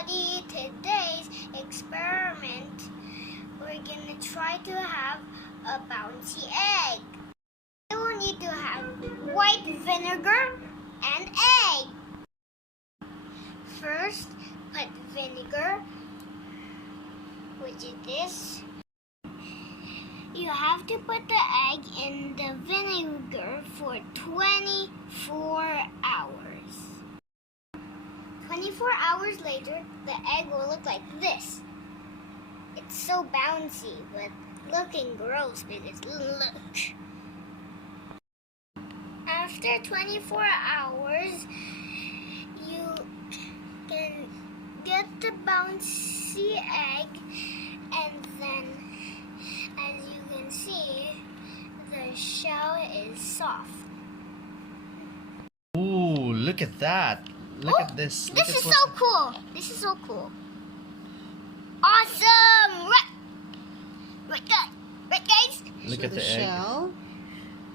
everybody, today's experiment, we're gonna try to have a bouncy egg. You will need to have white vinegar and egg. First, put vinegar, which is this. You have to put the egg in the vinegar for 24 hours. 24 hours later, the egg will look like this. It's so bouncy, but looking gross because look. After 24 hours, you can get the bouncy egg, and then, as you can see, the shell is soft. Ooh, look at that. Look at this. This is so cool. This is so cool. Awesome! Right, guys? Look So at the the egg. shell.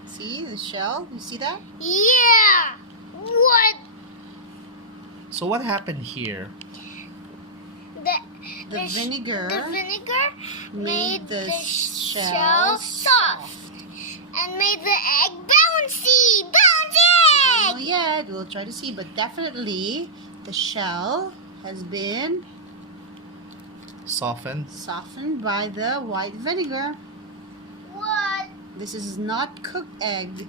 See the shell? You see that? Yeah! What? So what happened here? The vinegar The vinegar made the shell shell soft and made the egg bouncy! Bouncy! Not yet. We'll try to see, but definitely the shell has been Softened. softened by the white vinegar. What? This is not cooked egg.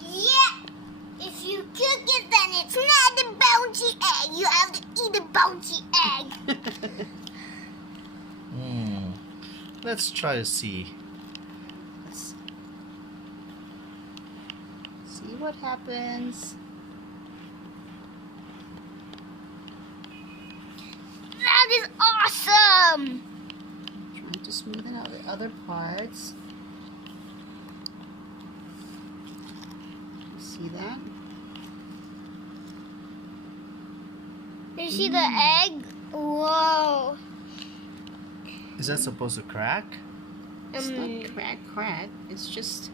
Yeah! If you cook it, then it's not a bouncy egg. You have to eat a bouncy egg. Let's try to see. Let's see what happens. That is awesome! Trying to smoothen out the other parts. See that? You see the egg? Whoa! Is that supposed to crack? It's not crack. It's just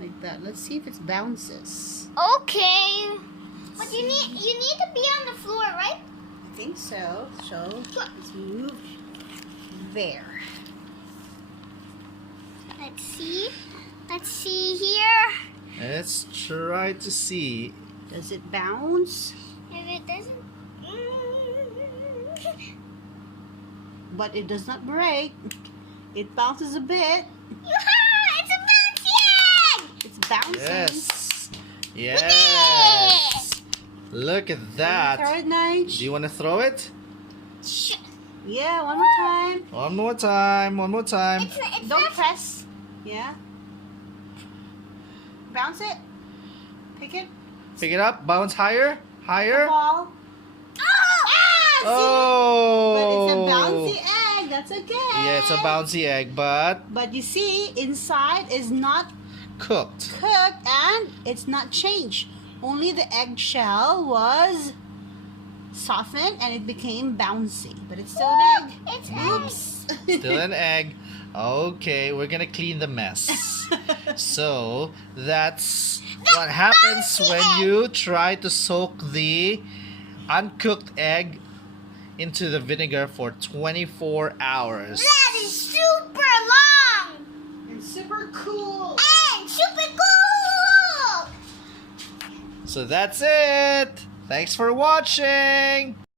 like that. Let's see if it bounces. Okay. But you need to be on the floor, right? I think so. So let's move there. Let's see. Let's see here. Let's try to see. Does it bounce? If it doesn't. But it does not break. It bounces a bit. It's a bouncy egg! It's bouncing. Yes. Yay! Yes. Look at Throw that. it, Nige. Do you want to throw it? Yeah, one more time. One more time. One more time. It's Don't not. press. Yeah. Bounce it. Pick it. Pick it up. Bounce higher. Higher. Ball. Oh! Oh. But it's a bouncy egg. That's okay. Yeah, it's a bouncy egg, but But you see, inside is not cooked. cooked and it's not changed. Only the eggshell was softened and it became bouncy. But it's still an egg. It's Oops. Still an egg. Okay, we're gonna clean the mess. So that's what happens bouncy when egg. you try to soak the uncooked egg into the vinegar for 24 hours. That is super long And super cool. and super cool. So that's it. Thanks for watching.